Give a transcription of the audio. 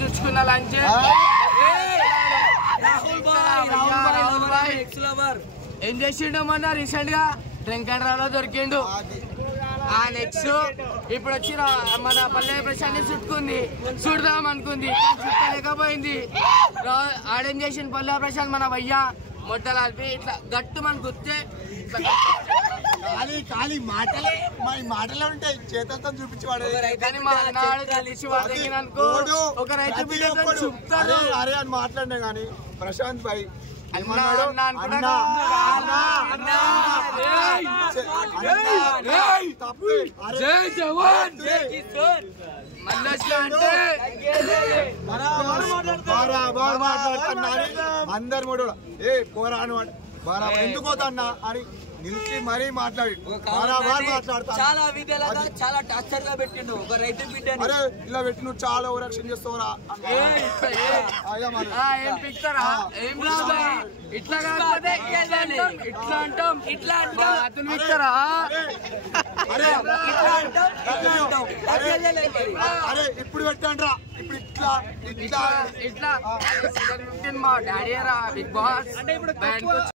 చూసుకున్న లంచ్ ఏం చేసిండు మొన్న రీసెంట్ గా డ్రింక్ అండ్ డ్రైవ్ లో దొరికిండు. ఆ నెక్స్ట్ ఇప్పుడు వచ్చి మన పల్లె ప్రశాంత్ చుట్టుకుంది, చూడదాం అనుకుంది చుట్టలేకపోయింది. ఆడేం చేసిండు పల్లె ప్రశాంత్ మన వయ్యా మొట్టలు కలిపి ఇట్లా గట్టు మన గుర్తే ఖాళీ మాటలే ఉంటాయి, చేతులతో చూపించేవాడు. కానీ మా అన్నాడు కలిసి వాడుకో ఒక రైతు బిడ్డతో చూపుతాడు. అరే అని మాట్లాడినా గానీ ప్రశాంత్ భాయ్ జై జవాన్ అందరు మూడు ఏ పోరా అని బరాబర్ ఎందుకు పోతా అని నిలిచి మరీ మాట్లాడి చాలా విధాలుగా చాలా టార్చర్ గా పెట్టిండు ఒక రైతు బిడ్డ. అరే ఇలా పెట్టి నువ్వు చాలా ఓవరాక్షన్ చేస్తావురా ఇట్లా కాకపోతే ఇట్లా అంటాం ఇట్లా అతను ఇస్తారా. అరే ఇప్పుడు పెట్టండి ఇప్పుడు ఇట్లా ఇట్లా ఇట్లా మా డాడీ రా బిగ్ బాస్.